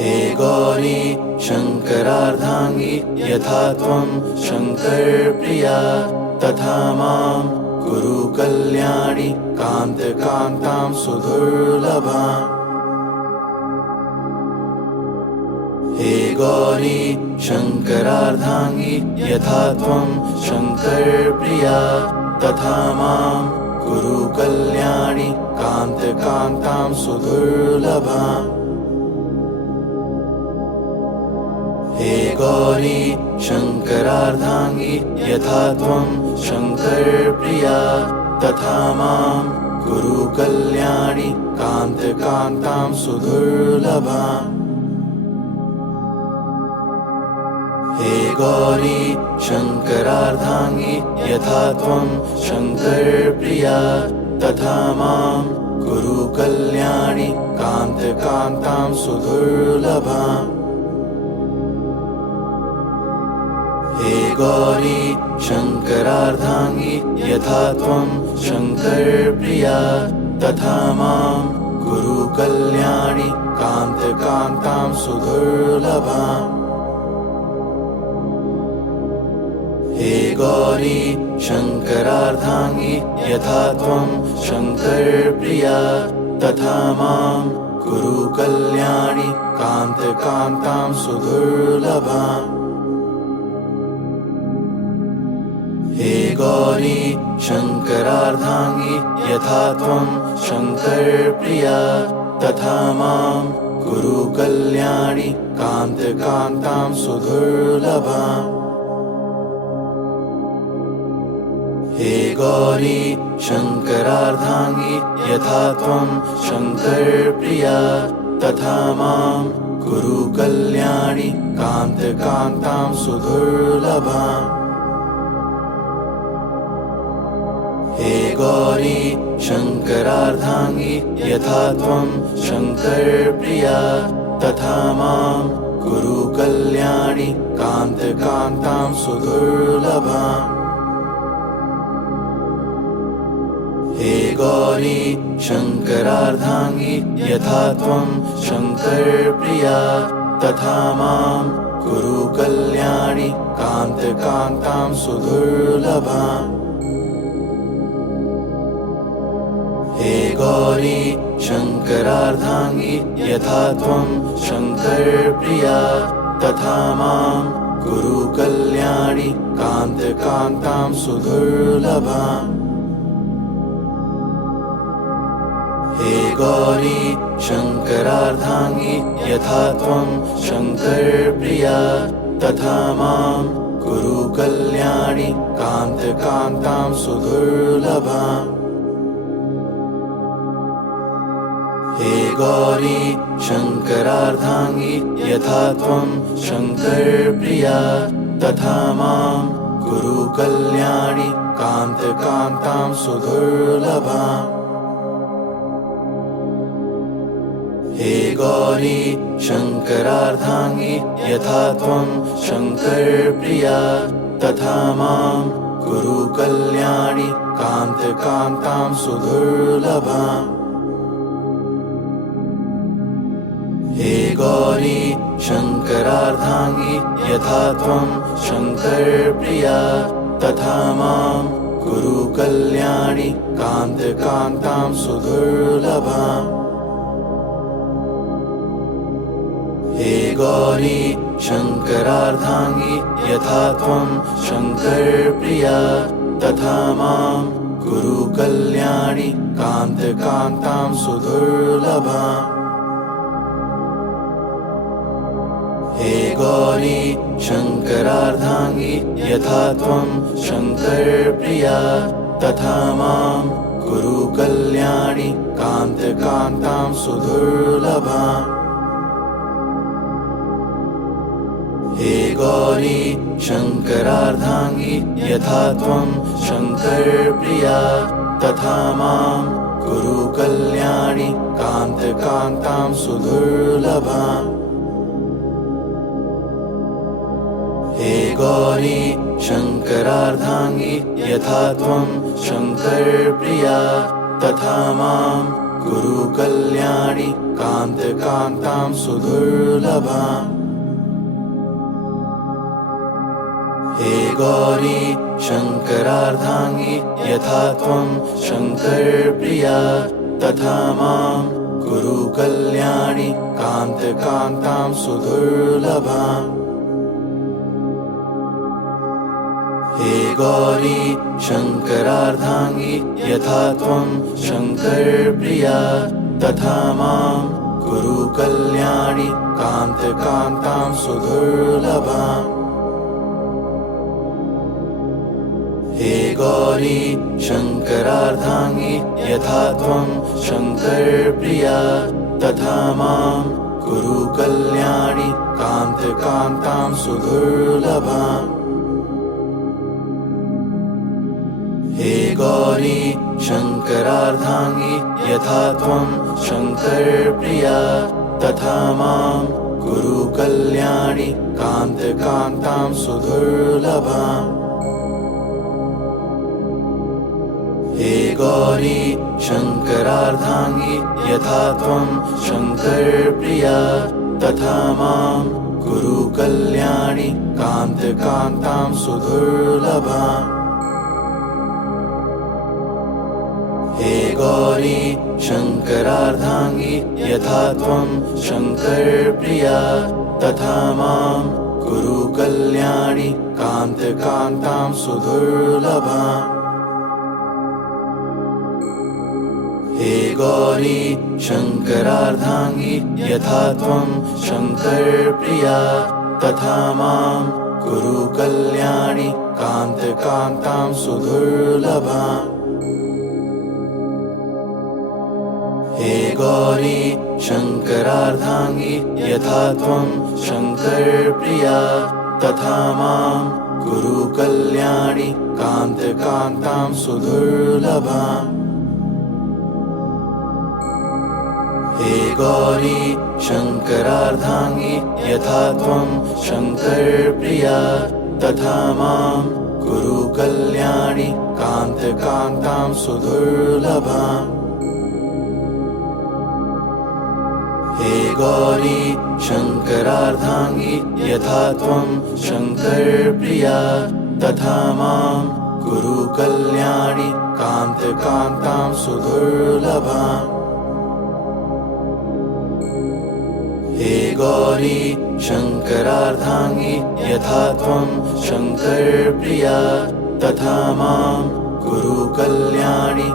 हे गौरी शङ्करार्धाङ्गी यथा त्वं शङ्करप्रिया तथा मां कुरु कल्याणि कान्तकान्तां सुदुर्लभाम्। हे गौरी शङ्करार्धाङ्गी यथा त्वं शङ्करप्रिया तथा मां कुरु कल्याणि कान्तकान्तां सुदुर्लभाम्। हे गौरी शङ्करार्धाङ्गी यथा त्वं शङ्करप्रिया तथा मां कुरु कल्याणि कान्तकान्तां सुदुर्लभाम्। हे गौरी शङ्करार्धाङ्गी यथा त्वं शङ्करप्रिया तथा मां कुरु कल्याणि कान्तकान्तां सुदुर्लभाम्। हे गौरी शङ्करार्धाङ्गी यथा त्वं शङ्करप्रिया तथा मां कुरु कल्याणि कान्तकान्तां सुदुर्लभाम्। हे गौरी शङ्करार्धाङ्गी यथा त्वं शङ्करप्रिया तथा मां कुरु कल्याणि कान्तकान्तां सुदुर्लभाम्। हे गौरी शङ्करार्धाङ्गी यथा त्वं शङ्करप्रिया तथा मां कुरु कल्याणि कान्तकान्तां सुदुर्लभाम्। हे गौरी शङ्करार्धाङ्गी यथा त्वं शङ्करप्रिया तथा मां कुरु कल्याणि कान्तकान्तां सुदुर्लभाम्। हे गौरी शङ्करार्धाङ्गी यथा त्वं शङ्करप्रिया तथा मां कुरु कल्याणि कान्तकान्तां सुदुर्लभाम्। हे गौरी शङ्करार्धाङ्गी यथा त्वं शङ्करप्रिया तथा मां कुरु कल्याणि कान्तकान्तां सुदुर्लभाम्। हे गौरी शङ्करार्धाङ्गी यथा त्वं शङ्करप्रिया तथा मां कुरु कल्याणि कान्तकान्तां सुदुर्लभाम्। हे गौरी शङ्करार्धाङ्गी यथा त्वं शङ्करप्रिया तथा मां कुरु कल्याणि कान्तकान्तां सुदुर्लभाम्। हे गौरी शङ्करार्धाङ्गी यथा त्वं शङ्करप्रिया तथा मां कुरु कल्याणि कान्तकान्तां सुदुर्लभाम्। हे गौरी शङ्करार्धाङ्गी यथा त्वं शङ्करप्रिया तथा मां कुरु कल्याणि कान्तकान्तां सुदुर्लभाम्। हे गौरी शङ्करार्धाङ्गी यथा त्वं शङ्करप्रिया तथा मां कुरु कल्याणि कान्तकान्तां सुदुर्लभाम्। हे गौरी शङ्करार्धाङ्गी यथा त्वं शङ्करप्रिया तथा मां कुरु कल्याणि कान्तकान्तां सुदुर्लभाम्। हे गौरी शङ्करार्धाङ्गी यथा त्वं शङ्करप्रिया तथा मां कुरु कल्याणि कान्तकान्तां सुदुर्लभाम्। हे गौरी शङ्करार्धाङ्गी यथा त्वं शङ्करप्रिया तथा मां कुरु कल्याणि कान्तकान्तां सुदुर्लभाम्। हे गौरी शङ्करार्धाङ्गी यथा त्वं शङ्करप्रिया तथा मां कुरु कल्याणि कान्तां सुदुर्लभाम्। हे गौरी शङ्करार्धाङ्गी यथा त्वं शङ्करप्रिया तथा मां कुरु कल्याणि कान्तां सुदुर्लभाम्। हे गौरी शङ्करार्धाङ्गी यथा त्वं शङ्करप्रिया तथा मां कुरु कल्याणि कान्तां सुदुर्लभाम्। हे गौरी शङ्करार्धाङ्गी यथा त्वं शङ्करप्रिया तथा मां कुरु कल्याणि कान्तां सुदुर्लभाम्। हे गौरी शङ्करार्धाङ्गी यथा त्वं शङ्करप्रिया तथा मां कुरु कल्याणि कान्तां सुदुर्लभाम्। हे गौरी शङ्करार्धाङ्गी यथा त्वं शङ्करप्रिया तथा मां कुरु कल्याणि कान्तां सुदुर्लभाम्। हे गौरी शङ्करार्धाङ्गी यथा त्वं शङ्करप्रिया तथा मां कुरु कल्याणि कान्तां सुदुर्लभाम्। हे गौरी शङ्करार्धाङ्गी यथा त्वं शङ्करप्रिया तथा मां कुरु कल्याणि कान्तां सुदुर्लभाम्। हे गौरी शङ्करार्धाङ्गी यथा त्वं शङ्करप्रिया तथा मां कुरु कल्याणि कान्तां सुदुर्लभाम्। हे गौरी शङ्करार्धाङ्गी यथा त्वं शङ्करप्रिया तथा मां कुरु कल्याणि कान्तां सुदुर्लभाम्। हे गौरी शङ्करार्धाङ्गी यथा त्वं शङ्करप्रिया तथा मां कुरु कल्याणि कान्तां सुदुर्लभाम्। हे गौरी शङ्करार्धाङ्गी यथा त्वं शङ्करप्रिया तथा मां कुरु कल्याणि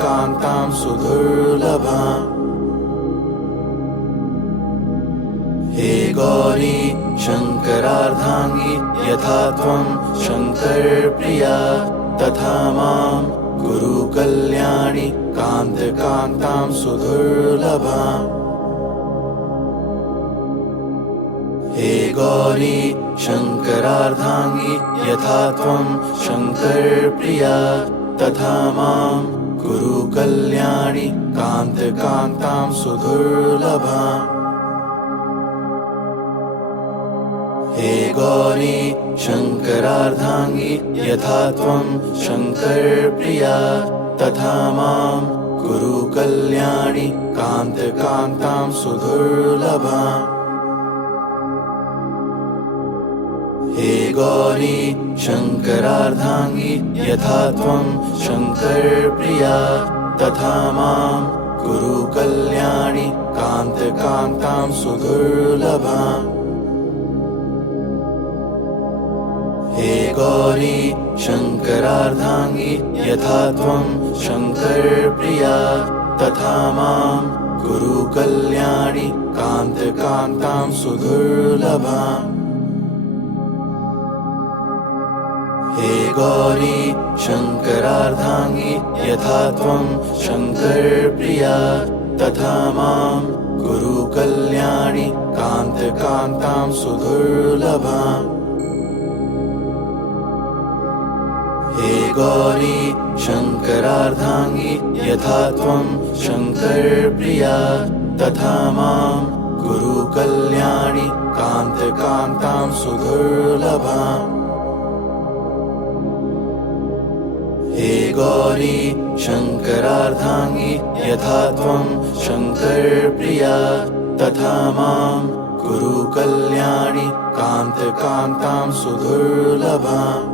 कान्तां सुदुर्लभाम्। हे गौरी शङ्करार्धाङ्गी यथा त्वं शङ्करप्रिया तथा मां कुरु कल्याणि कान्तां सुदुर्लभाम्। हे गौरी शङ्करार्धाङ्गी यथा त्वं शङ्करप्रिया तथा मां कुरु कल्याणि कान्तां सुदुर्लभाम्। हे गौरी शङ्करार्धाङ्गी यथा त्वं शङ्करप्रिया तथा मां कुरु कल्याणि कान्तां सुदुर्लभाम्। हे गौरी शङ्करार्धाङ्गी यथा त्वं शङ्करप्रिया तथा मां कुरु कल्याणि कान्तां सुदुर्लभाम्। हे गौरी शङ्करार्धाङ्गी यथा त्वं शङ्करप्रिया तथा मां कुरु कल्याणि कान्तां सुदुर्लभाम्। हे गौरी शङ्करार्धाङ्गी यथा त्वं शङ्करप्रिया तथा मां कुरु कल्याणि कान्तां सुदुर्लभाम्। हे गौरी शङ्करार्धाङ्गी यथा त्वं शङ्करप्रिया तथा मां कुरु कल्याणि कान्तां सुदुर्लभाम्। हे गौरी शङ्करार्धाङ्गी यथा त्वं शङ्करप्रिया तथा मां कुरु कल्याणि कान्तकान्तां सुदुर्लभाम्।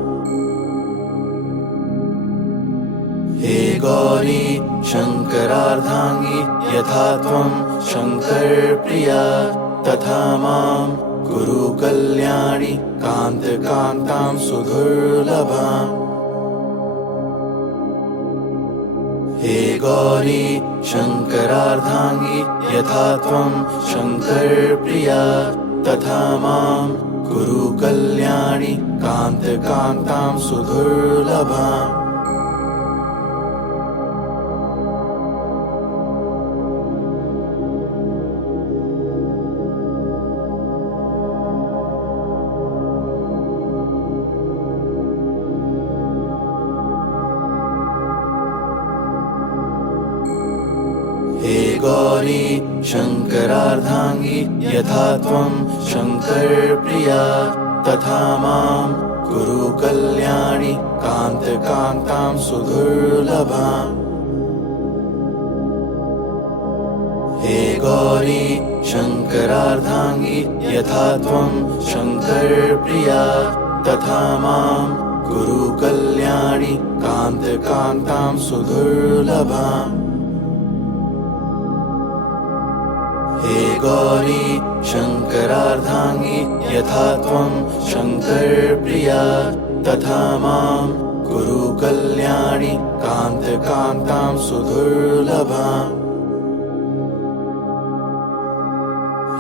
हे गौरी शङ्करार्धाङ्गी यथा त्वं शङ्करप्रिया तथा मां कुरु कल्याणि कान्तकान्तां सुदुर्लभाम्। हे गौरी शङ्करार्धाङ्गी यथा त्वं शङ्करप्रिया तथा मां कुरु कल्याणि कान्तकान्तां सुदुर्लभाम्। हे गौरी शङ्करार्धाङ्गी यथा त्वं शङ्करप्रिया तथा मां कुरु कल्याणि कान्तकान्तां सुदुर्लभाम्। हे गौरी शङ्करार्धाङ्गी यथा त्वं शङ्करप्रिया तथा मां कुरु कल्याणि कान्तकान्तां सुदुर्लभाम्। हे गौरी शङ्करार्धाङ्गी यथा त्वं शङ्करप्रिया तथा मां कुरु कल्याणि कान्तकान्तां सुदुर्लभाम्।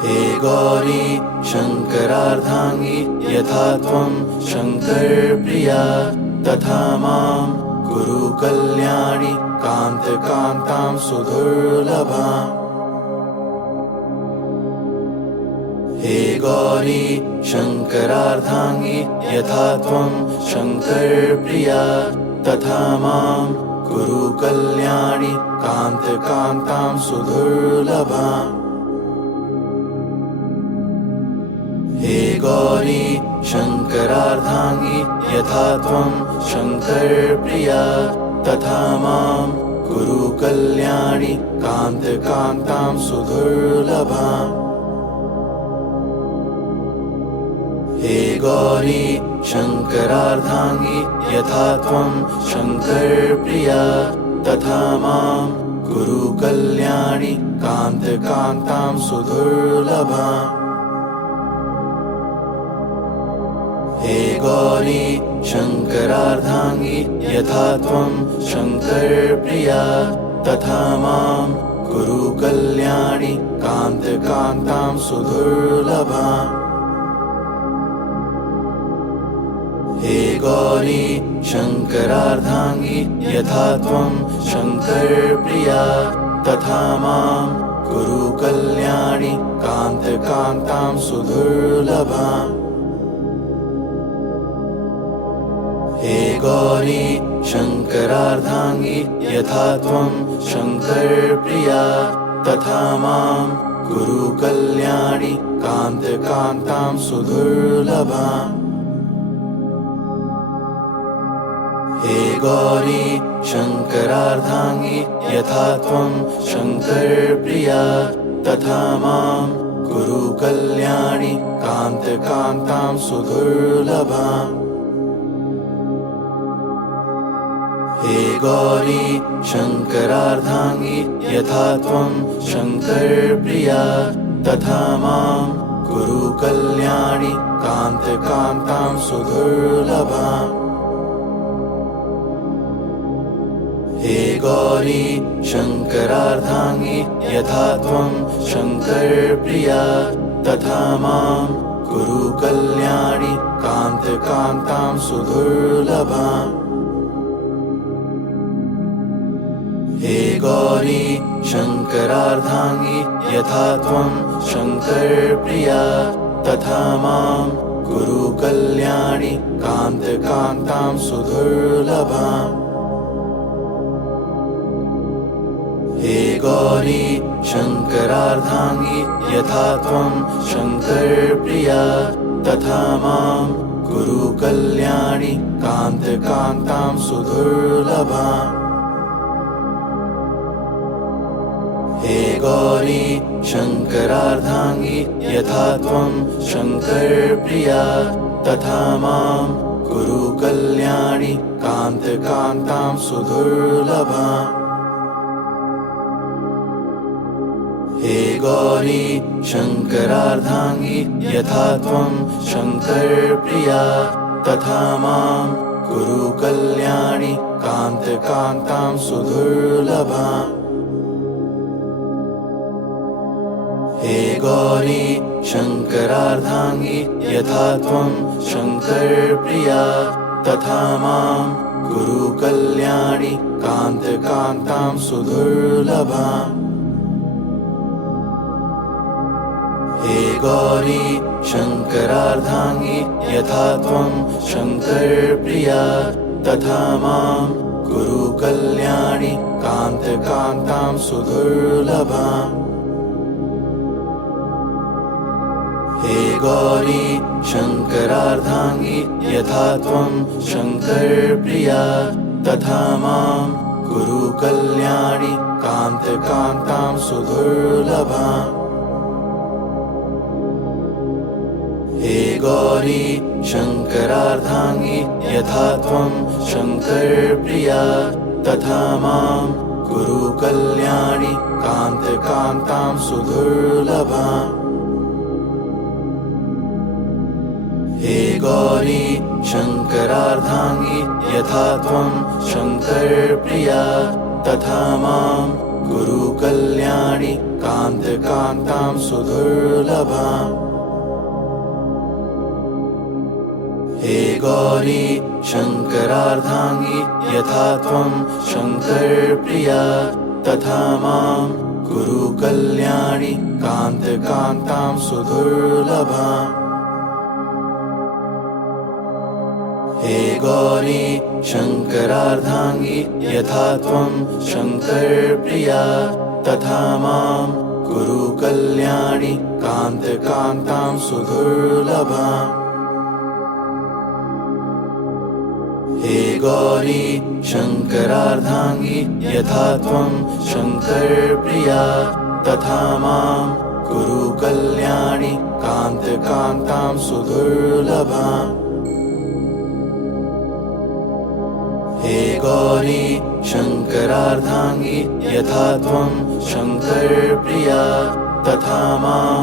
हे गौरी शङ्करार्धाङ्गी यथा त्वं शङ्करप्रिया तथा मां कुरु कल्याणि कान्तकान्तां सुदुर्लभाम्। हे गौरी शङ्करार्धाङ्गी यथा त्वं शङ्करप्रिया तथा मां कुरु कल्याणि कान्तकान्तां सुदुर्लभाम्। हे गौरी शङ्करार्धाङ्गी यथा त्वं शङ्करप्रिया तथा मां कुरु कल्याणि कान्तकान्तां सुदुर्लभाम्। हे गौरी शङ्करार्धाङ्गी यथा त्वं शङ्करप्रिया तथा मां कुरु कल्याणि कान्तकान्तां सुदुर्लभाम्। हे गौरी शङ्करार्धाङ्गी यथा त्वं शङ्करप्रिया तथा मां कुरु कल्याणि कान्तकान्तां सुदुर्लभाम्। हे गौरी शङ्करार्धाङ्गी यथा त्वं शङ्करप्रिया तथा मां कुरु कल्याणि कान्तकान्तां सुदुर्लभाम्। हे गौरी शङ्करार्धाङ्गी यथा त्वं शङ्करप्रिया तथा मां कुरु कल्याणि कान्तकान्तां सुदुर्लभाम्। हे गौरी शङ्करार्धाङ्गी यथा त्वं शङ्करप्रिया तथा मां कुरु कल्याणि कान्तकान्तां सुदुर्लभाम्। हे गौरी शङ्करार्धाङ्गी यथा त्वं शङ्करप्रिया तथा मां कुरु कल्याणि कान्तकान्तां सुदुर्लभाम्। हे गौरी शङ्करार्धाङ्गी यथा त्वं शङ्करप्रिया तथा मां कुरु कल्याणि कान्तकान्तां सुदुर्लभाम्। हे गौरी शङ्करार्धाङ्गी यथा त्वं शङ्करप्रिया तथा मां कुरु कल्याणि कान्तकान्तां सुदुर्लभाम्। हे गौरी शङ्करार्धाङ्गी यथा त्वं शङ्करप्रिया तथा मां कुरु कल्याणि कान्तां सुदुर्लभाम्। हे गौरी शङ्करार्धाङ्गी यथा त्वं शङ्करप्रिया तथा मां कुरु कल्याणि कान्तां सुदुर्लभाम्। हे गौरी शङ्करार्धाङ्गी यथा त्वं शङ्करप्रिया तथा मां कुरु कल्याणि कान्तां सुदुर्लभाम्। हे गौरी शङ्करार्धाङ्गी यथा त्वं शङ्करप्रिया तथा मां कुरु कल्याणि कान्तां सुदुर्लभाम्। हे गौरी शङ्करार्धाङ्गी यथा त्वं शङ्करप्रिया तथा मां कुरु कल्याणि कान्तां सुदुर्लभाम्। हे गौरी शङ्करार्धाङ्गी यथा त्वं शङ्करप्रिया तथा मां कुरु कल्याणि कान्तां सुदुर्लभाम्। हे गौरी शङ्करार्धाङ्गी यथा त्वं शङ्करप्रिया तथा मां कुरु कल्याणि कान्तां सुदुर्लभाम्। हे गौरी शङ्करार्धाङ्गी यथा त्वं शङ्करप्रिया तथा मां कुरु कल्याणि कान्तां सुदुर्लभाम्। हे गौरी शङ्करार्धाङ्गी यथा त्वं शङ्करप्रिया तथा मां कुरु कल्याणि कान्तां सुदुर्लभाम्। हे गौरी शङ्करार्धाङ्गी यथा त्वं शङ्करप्रिया तथा मां कुरु कल्याणि कान्तां सुदुर्लभाम्। हे गौरी शङ्करार्धाङ्गी यथा त्वं शङ्करप्रिया तथा मां कुरु कल्याणि कान्तां सुदुर्लभाम्। हे गौरी शङ्करार्धाङ्गी यथा त्वं शङ्करप्रिया तथा मां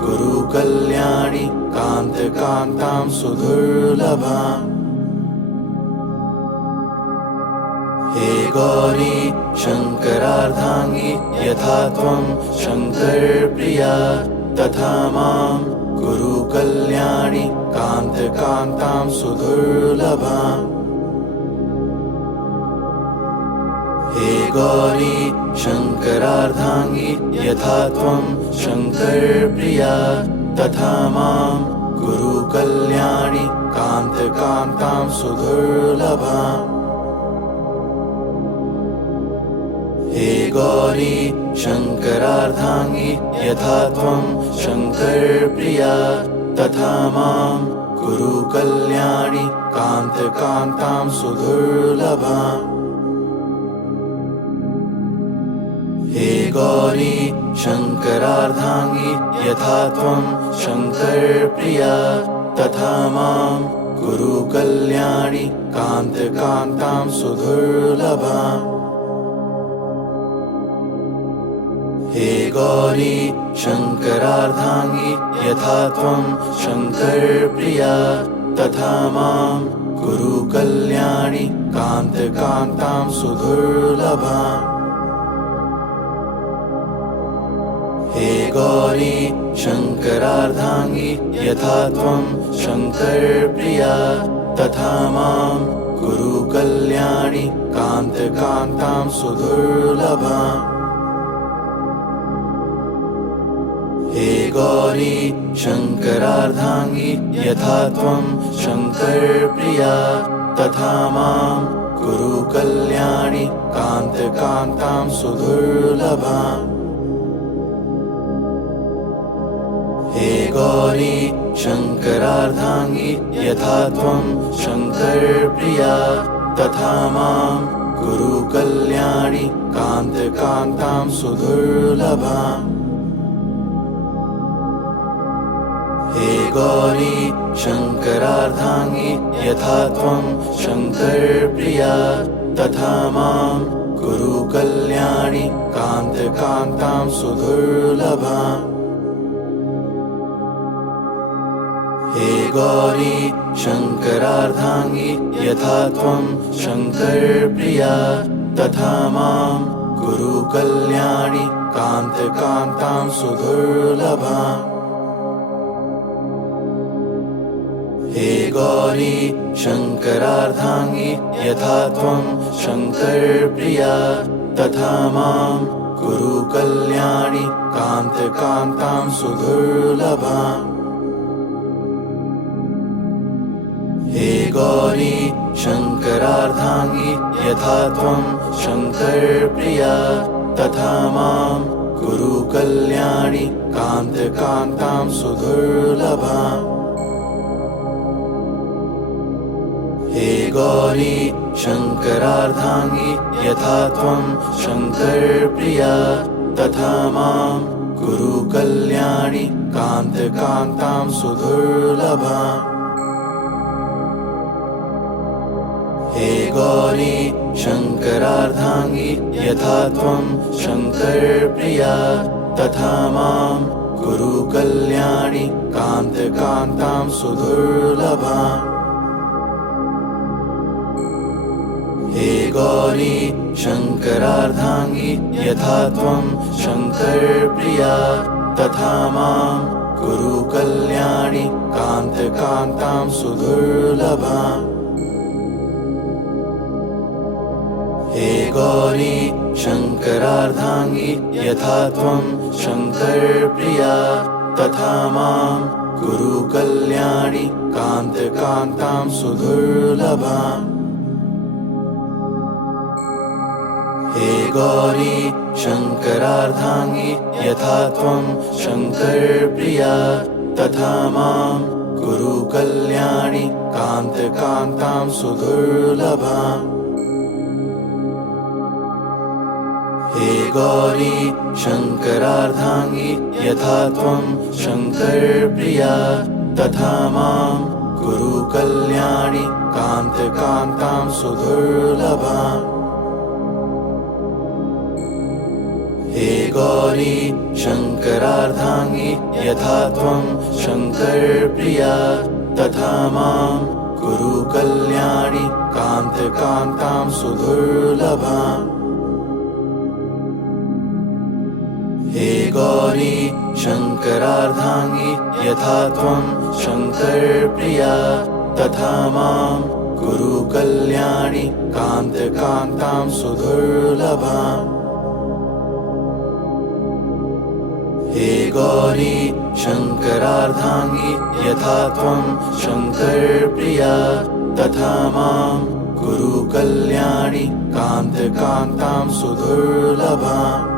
कुरु कल्याणि कान्तां सुदुर्लभाम्। हे गौरी शङ्करार्धाङ्गी यथा त्वं शङ्करप्रिया तथा मां कुरु कल्याणि कान्तां सुदुर्लभाम्। हे गौरी शङ्करार्धाङ्गी यथा त्वं शङ्करप्रिया तथा मां कुरु कल्याणि कान्तां सुदुर्लभाम्। हे गौरी शङ्करार्धाङ्गी यथा त्वं शङ्करप्रिया तथा मां कुरु कल्याणि कान्तां सुदुर्लभाम्। हे गौरी शङ्करार्धाङ्गी यथा त्वं शङ्करप्रिया तथा मां कुरु कल्याणि कान्तां सुदुर्लभाम्। हे गौरी शङ्करार्धाङ्गी यथा त्वं शङ्करप्रिया तथा मां कुरु कल्याणि कान्तां सुदुर्लभाम्। हे गौरी शङ्करार्धाङ्गी यथा त्वं शङ्करप्रिया तथा मां कुरु कल्याणि कान्तां सुदुर्लभाम्। हे गौरी शङ्करार्धाङ्गी यथा त्वं शङ्करप्रिया तथा मां कुरु कल्याणि कान्तां सुदुर्लभाम्। हे गौरी शङ्करार्धाङ्गी यथा त्वं शङ्करप्रिया तथा मां कुरु कल्याणि कान्तकान्तां सुदुर्लभाम्। हे गौरी शङ्करार्धाङ्गी यथा त्वं शङ्करप्रिया तथा मां कुरु कल्याणि कान्तकान्तां सुदुर्लभाम्। हे गौरी शङ्करार्धाङ्गी यथा त्वं शङ्करप्रिया तथा मां कुरु कल्याणि कान्तकान्तां सुदुर्लभाम्। हे गौरी शङ्करार्धाङ्गी यथा त्वं शङ्करप्रिया तथा मां कुरु कल्याणि कान्तकान्तां सुदुर्लभाम्। हे गौरी शङ्करार्धाङ्गी यथा त्वं शङ्करप्रिया तथा मां कुरु कल्याणि कान्तकान्तां सुदुर्लभाम्। हे गौरी शङ्करार्धाङ्गी यथा त्वं शङ्करप्रिया तथा मां कुरु कल्याणि कान्तकान्तां सुदुर्लभाम्। हे गौरी शङ्करार्धाङ्गी यथा त्वं शङ्करप्रिया तथा मां कुरु कल्याणि कान्तकान्तां सुदुर्लभाम्। हे गौरी शङ्करार्धाङ्गी यथा त्वं शङ्करप्रिया तथा मां कुरु कल्याणि कान्तकान्तां सुदुर्लभाम्। हे गौरी शङ्करार्धाङ्गी यथा त्वं शङ्करप्रिया तथा मां कुरु कल्याणि कान्तकान्तां सुदुर्लभाम्। हे गौरी शङ्करार्धाङ्गी यथा त्वं शङ्करप्रिया तथा मां कुरु कल्याणि कान्तकान्तां सुदुर्लभाम्। हे गौरी शङ्करार्धाङ्गी यथा त्वं शङ्करप्रिया तथा मां कुरु कल्याणि कान्तकान्तां सुदुर्लभाम्। हे गौरी शङ्करार्धाङ्गी यथा त्वं शङ्करप्रिया तथा मां कुरु कल्याणि कान्तकान्तां सुदुर्लभाम्। हे गौरी शङ्करार्धाङ्गी यथा त्वं शङ्करप्रिया तथा मां कुरु कल्याणि कान्तकान्तां सुदुर्लभाम्। हे गौरी शङ्करार्धाङ्गी यथा त्वं शङ्करप्रिया तथा मां कुरु कल्याणि कान्तकान्तां सुदुर्लभाम्।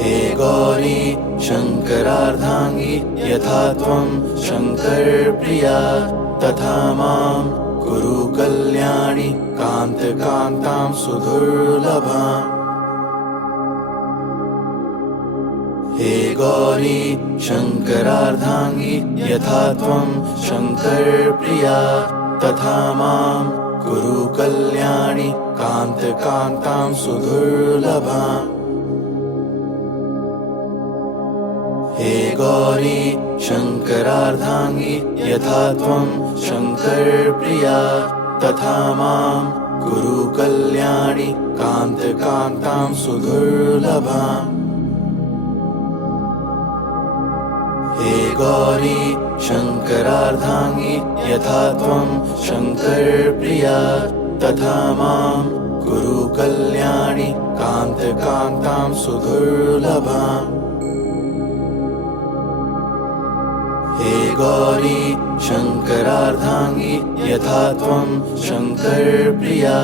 हे गौरी शङ्करार्धाङ्गी यथा त्वं शङ्करप्रिया तथा मां कुरु कल्याणि कान्तकान्तां सुदुर्लभाम्। हे गौरी शङ्करार्धाङ्गी यथा त्वं शङ्करप्रिया तथा मां कुरु कल्याणि कान्तकान्तां सुदुर्लभाम्। हे गौरी शङ्करार्धाङ्गी यथा त्वं शङ्करप्रिया तथा मां कुरु कल्याणि कान्तकान्तां सुदुर्लभाम्। हे गौरी शङ्करार्धाङ्गी यथा त्वं शङ्करप्रिया तथा मां कुरु कल्याणि कान्तकान्तां सुदुर्लभाम्। हे गौरी शङ्करार्धाङ्गी यथा त्वं शङ्करप्रिया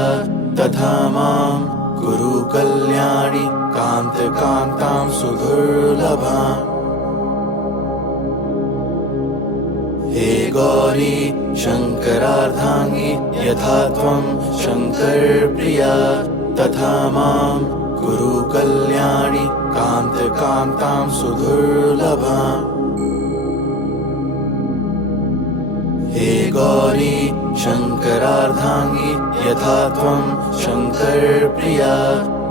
तथा मां कुरु कल्याणि कान्तकान्तां सुदुर्लभाम्। हे गौरी शङ्करार्धाङ्गी यथा त्वं शङ्करप्रिया तथा मां कुरु कल्याणि कान्तकान्तां सुदुर्लभाम्। हे गौरी शङ्करार्धाङ्गी यथा त्वं शङ्करप्रिया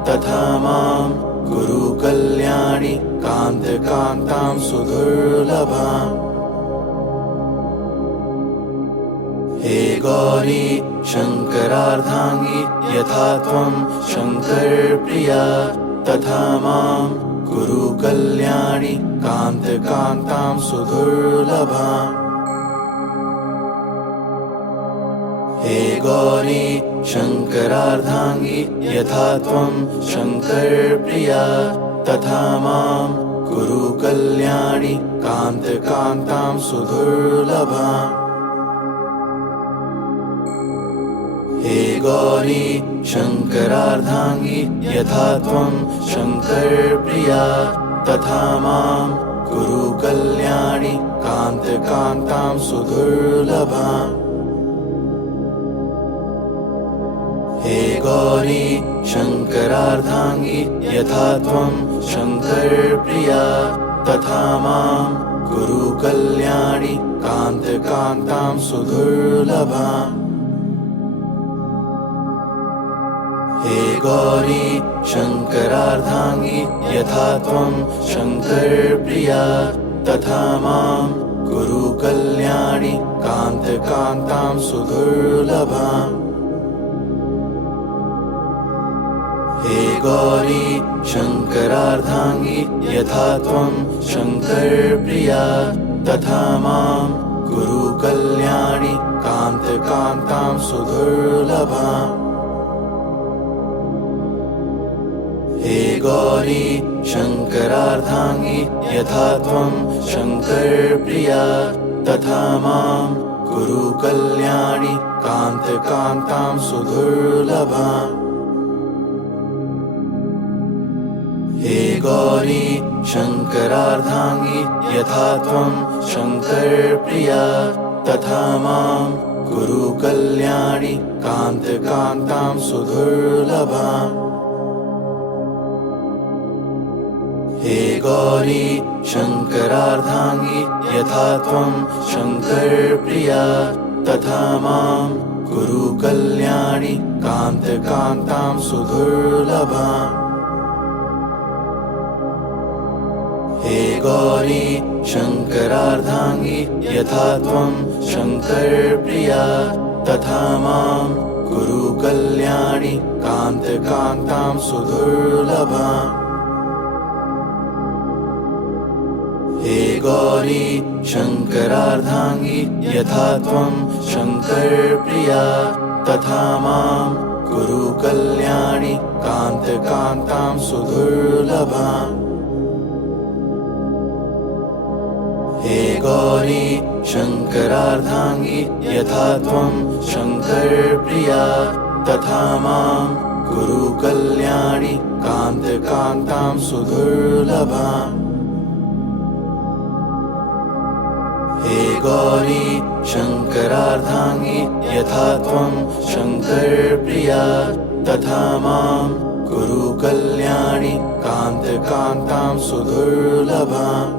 तथा मां कुरु कल्याणि कान्तकान्तां सुदुर्लभाम्। हे गौरी शङ्करार्धाङ्गी यथा त्वं शङ्करप्रिया तथा मां कुरु कल्याणि कान्तकान्तां सुदुर्लभाम्। हे गौरी शङ्करार्धाङ्गी यथा त्वं शङ्करप्रिया तथा मां कुरु कल्याणि कान्तकान्तां सुदुर्लभाम्। हे गौरी शङ्करार्धाङ्गी यथा त्वं शङ्करप्रिया तथा मां कुरु कल्याणि कान्तकान्तां सुदुर्लभाम्। हे गौरी शङ्करार्धाङ्गी यथा त्वं शङ्करप्रिया तथा मां कुरु कल्याणि कान्तकान्तां सुदुर्लभाम्। हे गौरी शङ्करार्धाङ्गी यथा त्वं शङ्करप्रिया तथा मां कुरु कल्याणि कान्तकान्तां सुदुर्लभाम्। हे गौरी शङ्करार्धाङ्गी यथा त्वं शङ्करप्रिया तथा मां कुरु कल्याणि कान्तकान्तां सुदुर्लभाम्। हे गौरी शङ्करार्धाङ्गी यथा त्वं शङ्करप्रिया तथा मां कुरु कल्याणि कान्तकान्तां सुदुर्लभाम्। हे गौरी शङ्करार्धाङ्गी यथा त्वं शङ्करप्रिया तथा मां कुरु कल्याणि कान्तकान्तां सुदुर्लभाम्। हे गौरी शङ्करार्धाङ्गी यथा त्वं शङ्करप्रिया तथा मां कुरु कल्याणि कान्तकान्तां सुदुर्लभाम्। हे गौरी शङ्करार्धाङ्गी यथा त्वं शङ्करप्रिया तथा मां कुरु कल्याणि कान्तकान्तां सुदुर्लभाम्। हे गौरी शङ्करार्धाङ्गी यथा त्वं शङ्करप्रिया तथा मां कुरु कल्याणि कान्तकान्तां सुदुर्लभाम्। हे गौरी शङ्करार्धाङ्गी यथा त्वं शङ्करप्रिया तथा मां कुरु कल्याणि कान्तकान्तां सुदुर्लभाम्। हे गौरी शङ्करार्धाङ्गी यथा त्वं शङ्करप्रिया तथा मां कुरु कल्याणि कान्तकान्तां सुदुर्लभाम्।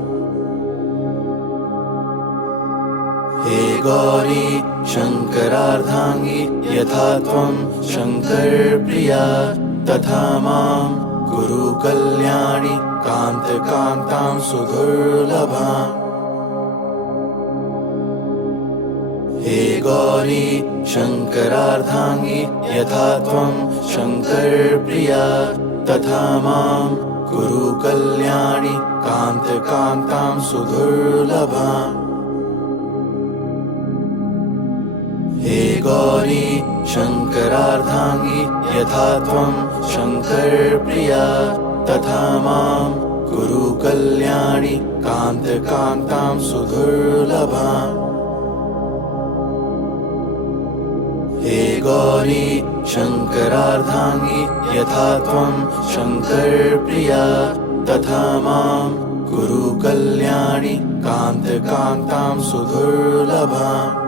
हे गौरी शङ्करार्धाङ्गी यथा त्वं शङ्करप्रिया तथा मां कुरु कल्याणि कान्तकान्तां सुदुर्लभाम्। हे गौरी शङ्करार्धाङ्गी यथा त्वं शङ्करप्रिया तथा मां कुरु कल्याणि कान्तकान्तां सुदुर्लभाम्। हे गौरी शङ्करार्धाङ्गी यथा त्वं शङ्करप्रिया तथा मां कुरु कल्याणि कान्तकान्तां सुदुर्लभाम्। हे गौरी शङ्करार्धाङ्गी यथा त्वं शङ्करप्रिया तथा मां कुरु कल्याणि कान्तकान्तां सुदुर्लभाम्